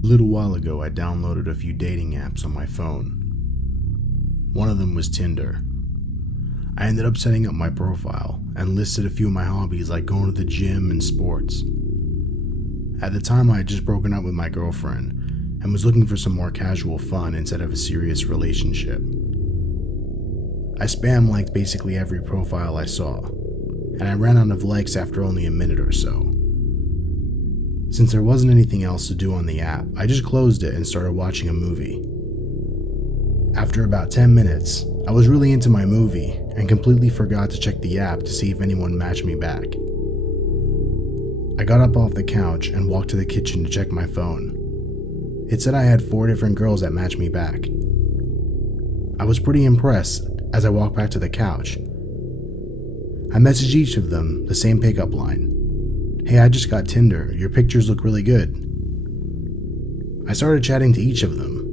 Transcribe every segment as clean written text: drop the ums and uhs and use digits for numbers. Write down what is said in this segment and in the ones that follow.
A little while ago, I downloaded a few dating apps on my phone. One of them was Tinder. I ended up setting up my profile and listed a few of my hobbies like going to the gym and sports. At the time, I had just broken up with my girlfriend and was looking for some more casual fun instead of a serious relationship. I spam-liked basically every profile I saw, and I ran out of likes after only a minute or so. Since there wasn't anything else to do on the app, I just closed it and started watching a movie. After about 10 minutes, I was really into my movie and completely forgot to check the app to see if anyone matched me back. I got up off the couch and walked to the kitchen to check my phone. It said I had 4 different girls that matched me back. I was pretty impressed as I walked back to the couch. I messaged each of them the same pickup line. "Hey, I just got Tinder. Your pictures look really good." I started chatting to each of them.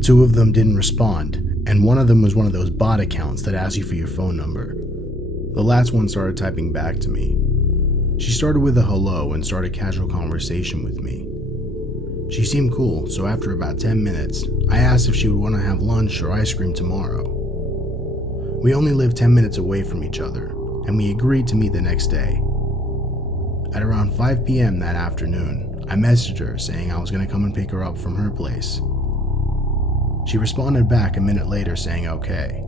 2 of them didn't respond, and one of them was one of those bot accounts that asks you for your phone number. The last one started typing back to me. She started with a hello and started casual conversation with me. She seemed cool, so after about 10 minutes, I asked if she would want to have lunch or ice cream tomorrow. We only lived 10 minutes away from each other, and we agreed to meet the next day. At around 5 p.m. that afternoon, I messaged her saying I was going to come and pick her up from her place. She responded back a minute later saying okay.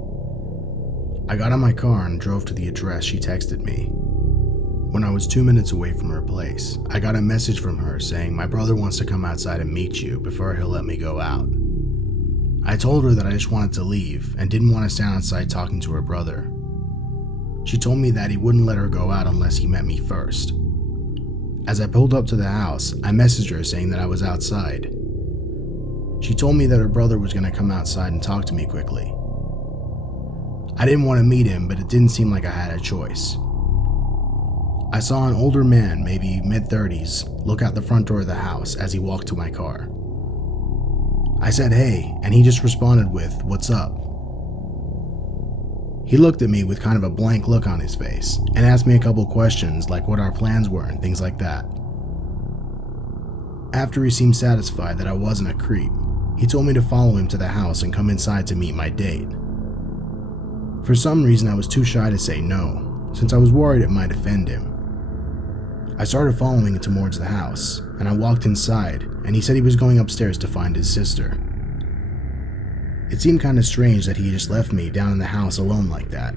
I got in my car and drove to the address she texted me. When I was 2 minutes away from her place, I got a message from her saying my brother wants to come outside and meet you before he'll let me go out. I told her that I just wanted to leave and didn't want to stand outside talking to her brother. She told me that he wouldn't let her go out unless he met me first. As I pulled up to the house, I messaged her saying that I was outside. She told me that her brother was going to come outside and talk to me quickly. I didn't want to meet him, but it didn't seem like I had a choice. I saw an older man, maybe mid-30s, look out the front door of the house as he walked to my car. I said hey, and he just responded with, "What's up?" He looked at me with kind of a blank look on his face and asked me a couple questions like what our plans were and things like that. After he seemed satisfied that I wasn't a creep, he told me to follow him to the house and come inside to meet my date. For some reason, I was too shy to say no, since I was worried it might offend him. I started following him towards the house, and I walked inside, and he said he was going upstairs to find his sister. It seemed kind of strange that he just left me down in the house alone like that.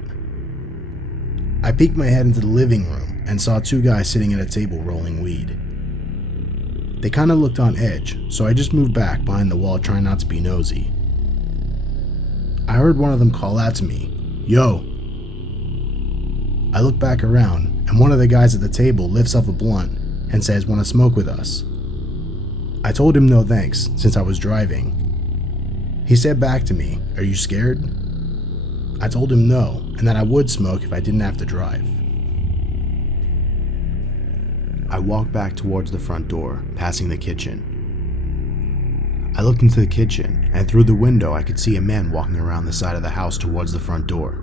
I peeked my head into the living room and saw 2 guys sitting at a table rolling weed. They kind of looked on edge, so I just moved back behind the wall trying not to be nosy. I heard one of them call out to me, "Yo." I look back around, and one of the guys at the table lifts up a blunt and says, "Want to smoke with us?" I told him no thanks, since I was driving. He said back to me, "Are you scared?" I told him no, and that I would smoke if I didn't have to drive. I walked back towards the front door, passing the kitchen. I looked into the kitchen, and through the window I could see a man walking around the side of the house towards the front door.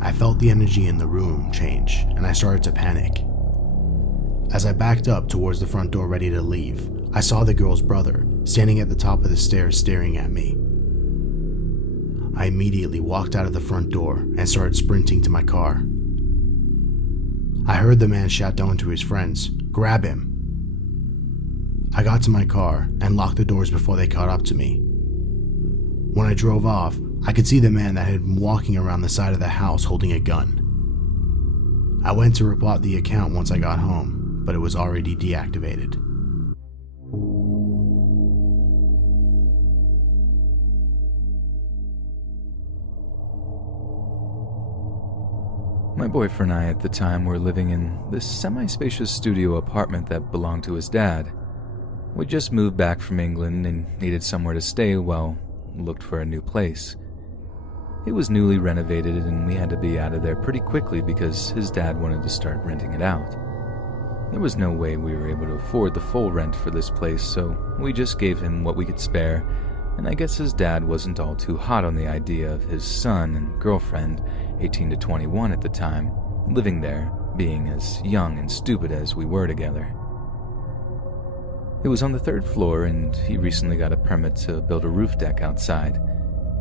I felt the energy in the room change, and I started to panic. As I backed up towards the front door ready to leave, I saw the girl's brother standing at the top of the stairs staring at me. I immediately walked out of the front door and started sprinting to my car. I heard the man shout down to his friends, "Grab him." I got to my car and locked the doors before they caught up to me. When I drove off, I could see the man that had been walking around the side of the house holding a gun. I went to report the account once I got home, but it was already deactivated. My boyfriend and I at the time were living in this semi-spacious studio apartment that belonged to his dad. We just moved back from England and needed somewhere to stay while we looked for a new place. It was newly renovated and we had to be out of there pretty quickly because his dad wanted to start renting it out. There was no way we were able to afford the full rent for this place, so we just gave him what we could spare, and I guess his dad wasn't all too hot on the idea of his son and girlfriend, 18 to 21 at the time, living there, being as young and stupid as we were together. It was on the 3rd floor, and he recently got a permit to build a roof deck outside.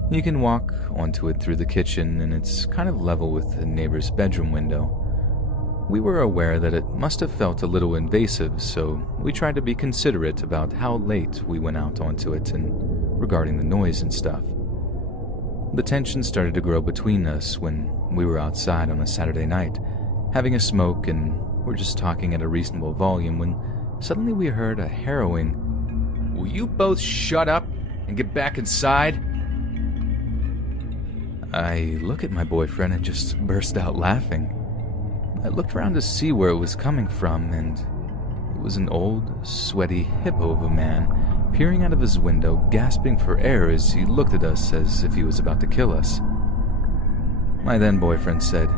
You can walk onto it through the kitchen, and it's kind of level with the neighbor's bedroom window. We were aware that it must have felt a little invasive, so we tried to be considerate about how late we went out onto it and regarding the noise and stuff. The tension started to grow between us when we were outside on a Saturday night, having a smoke, and we're just talking at a reasonable volume when suddenly we heard a harrowing, "Will you both shut up and get back inside?" I look at my boyfriend and just burst out laughing. I looked around to see where it was coming from, and it was an old, sweaty hippo of a man peering out of his window, gasping for air as he looked at us as if he was about to kill us. My then boyfriend said,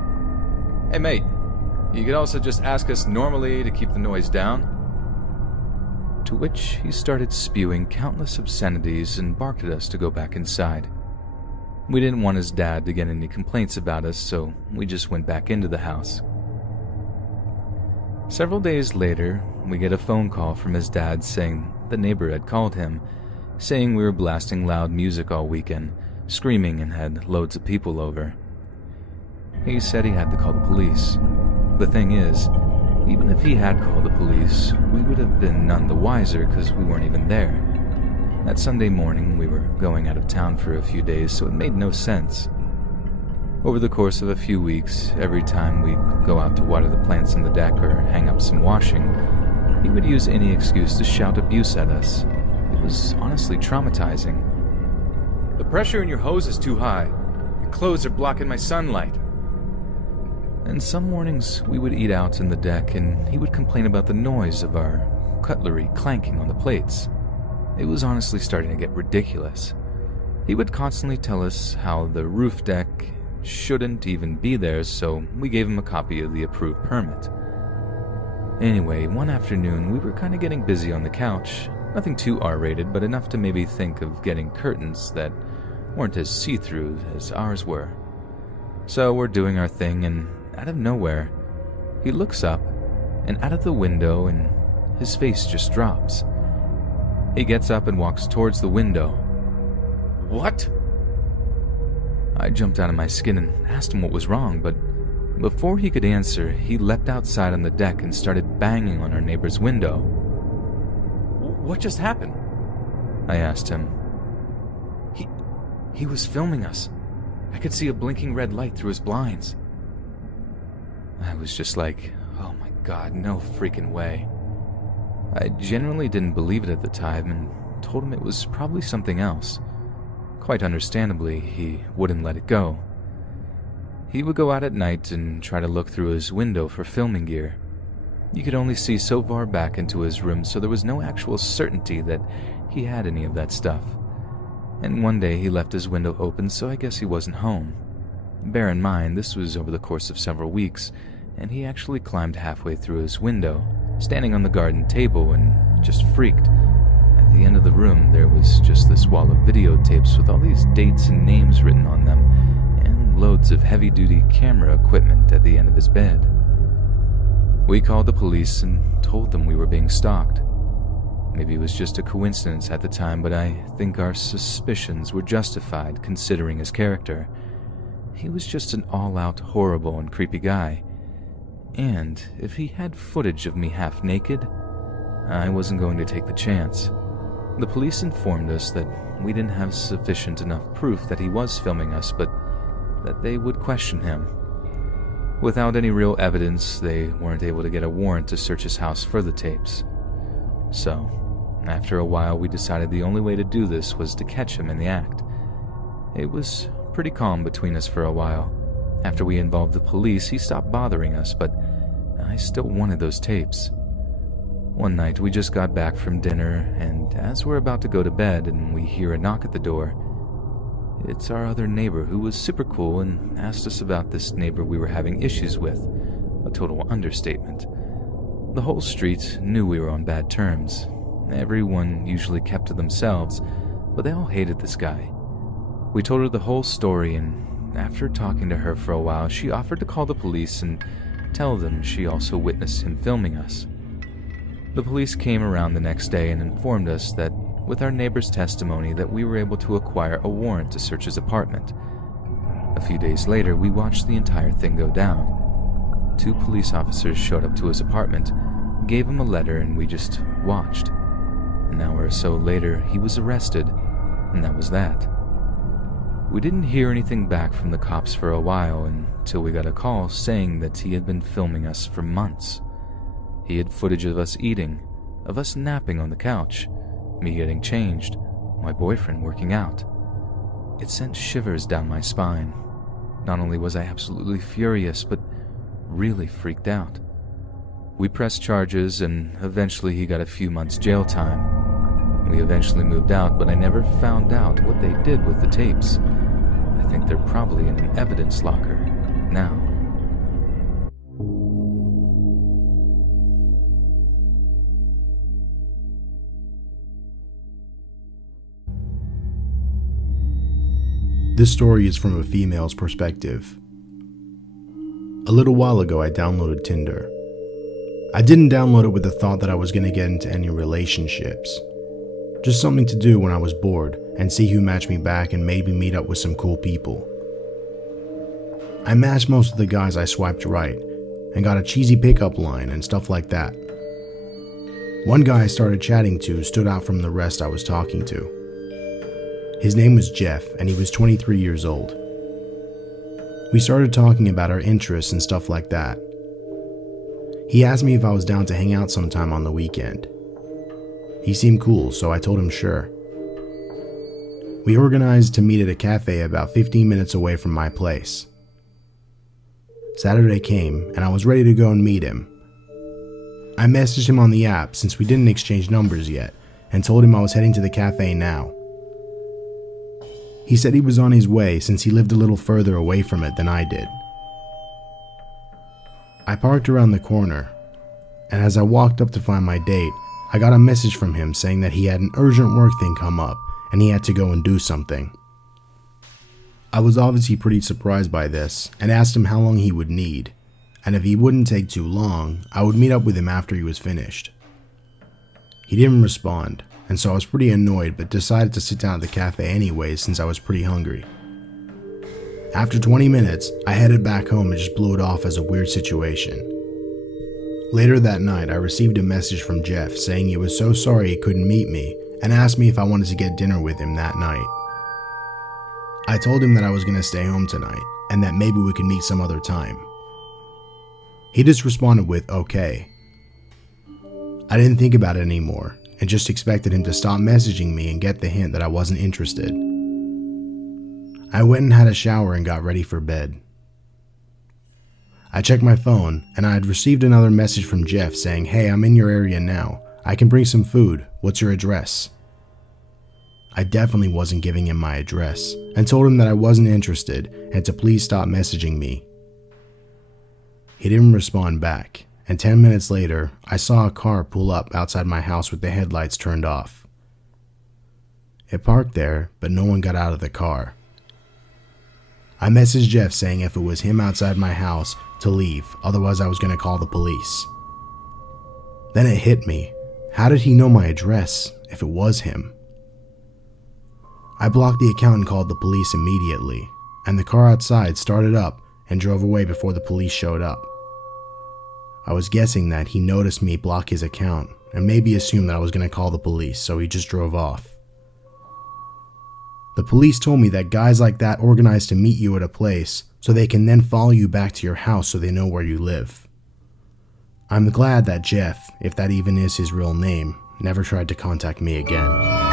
"Hey mate, you could also just ask us normally to keep the noise down." To which he started spewing countless obscenities and barked at us to go back inside. We didn't want his dad to get any complaints about us, so we just went back into the house. Several days later, we get a phone call from his dad saying the neighbor had called him, saying we were blasting loud music all weekend, screaming, and had loads of people over. He said he had to call the police. The thing is, even if he had called the police, we would have been none the wiser because we weren't even there. That Sunday morning, we were going out of town for a few days, so it made no sense. Over the course of a few weeks, every time we'd go out to water the plants on the deck or hang up some washing, he would use any excuse to shout abuse at us. It was honestly traumatizing. "The pressure in your hose is too high. Your clothes are blocking my sunlight." And some mornings we would eat out in the deck, and he would complain about the noise of our cutlery clanking on the plates. It was honestly starting to get ridiculous. He would constantly tell us how the roof deck shouldn't even be there, so we gave him a copy of the approved permit. Anyway, one afternoon we were kind of getting busy on the couch. Nothing too R-rated, but enough to maybe think of getting curtains that weren't as see-through as ours were. So we're doing our thing, and out of nowhere, he looks up and out of the window, and his face just drops. He gets up and walks towards the window. "What?" I jumped out of my skin and asked him what was wrong, but before he could answer, he leapt outside on the deck and started banging on our neighbor's window. "What just happened?" I asked him. He was filming us. I could see a blinking red light through his blinds." I was just like, oh my god, no freaking way. I genuinely didn't believe it at the time and told him it was probably something else. Quite understandably, he wouldn't let it go. He would go out at night and try to look through his window for filming gear. You could only see so far back into his room, so there was no actual certainty that he had any of that stuff. And one day he left his window open, so I guess he wasn't home. Bear in mind, this was over the course of several weeks, and he actually climbed halfway through his window, standing on the garden table, and just freaked. At the end of the room, there was just this wall of videotapes with all these dates and names written on them, and loads of heavy-duty camera equipment at the end of his bed. We called the police and told them we were being stalked. Maybe it was just a coincidence at the time, but I think our suspicions were justified considering his character. He was just an all-out horrible and creepy guy. And if he had footage of me half naked, I wasn't going to take the chance. The police informed us that we didn't have sufficient enough proof that he was filming us, but that they would question him. Without any real evidence, they weren't able to get a warrant to search his house for the tapes. So, after a while, we decided the only way to do this was to catch him in the act. It was pretty calm between us for a while. After we involved the police, he stopped bothering us, but I still wanted those tapes. One night, we just got back from dinner, and as we're about to go to bed and we hear a knock at the door, it's our other neighbor who was super cool and asked us about this neighbor we were having issues with. A total understatement. The whole street knew we were on bad terms. Everyone usually kept to themselves, but they all hated this guy. We told her the whole story, and after talking to her for a while, she offered to call the police and tell them she also witnessed him filming us. The police came around the next day and informed us that, with our neighbor's testimony, that we were able to acquire a warrant to search his apartment. A few days later, we watched the entire thing go down. 2 police officers showed up to his apartment, gave him a letter, and we just watched. An hour or so later, he was arrested, and that was that. We didn't hear anything back from the cops for a while until we got a call saying that he had been filming us for months. He had footage of us eating, of us napping on the couch, me getting changed, my boyfriend working out. It sent shivers down my spine. Not only was I absolutely furious, but really freaked out. We pressed charges, and eventually he got a few months jail time. We eventually moved out, but I never found out what they did with the tapes. I think they're probably in an evidence locker now. This story is from a female's perspective. A little while ago, I downloaded Tinder. I didn't download it with the thought that I was going to get into any relationships. Just something to do when I was bored and see who matched me back and maybe meet up with some cool people. I matched most of the guys I swiped right and got a cheesy pickup line and stuff like that. One guy I started chatting to stood out from the rest I was talking to. His name was Jeff, and he was 23 years old. We started talking about our interests and stuff like that. He asked me if I was down to hang out sometime on the weekend. He seemed cool, so I told him sure. We organized to meet at a cafe about 15 minutes away from my place. Saturday came, and I was ready to go and meet him. I messaged him on the app since we didn't exchange numbers yet, and told him I was heading to the cafe now. He said he was on his way since he lived a little further away from it than I did. I parked around the corner, and as I walked up to find my date, I got a message from him saying that he had an urgent work thing come up and he had to go and do something. I was obviously pretty surprised by this and asked him how long he would need, and if he wouldn't take too long, I would meet up with him after he was finished. He didn't respond, and so I was pretty annoyed but decided to sit down at the cafe anyways since I was pretty hungry. After 20 minutes, I headed back home and just blew it off as a weird situation. Later that night, I received a message from Jeff saying he was so sorry he couldn't meet me and asked me if I wanted to get dinner with him that night. I told him that I was going to stay home tonight and that maybe we could meet some other time. He just responded with okay. I didn't think about it anymore and just expected him to stop messaging me and get the hint that I wasn't interested. I went and had a shower and got ready for bed. I checked my phone and I had received another message from Jeff saying, "Hey, I'm in your area now. I can bring some food. What's your address?" I definitely wasn't giving him my address and told him that I wasn't interested and to please stop messaging me. He didn't respond back, and 10 minutes later, I saw a car pull up outside my house with the headlights turned off. It parked there, but no one got out of the car. I messaged Jeff saying if it was him outside my house to leave, otherwise I was going to call the police. Then it hit me. How did he know my address if it was him? I blocked the account and called the police immediately, and the car outside started up and drove away before the police showed up. I was guessing that he noticed me block his account and maybe assumed that I was going to call the police, so he just drove off. The police told me that guys like that organize to meet you at a place so they can then follow you back to your house so they know where you live. I'm glad that Jeff, if that even is his real name, never tried to contact me again.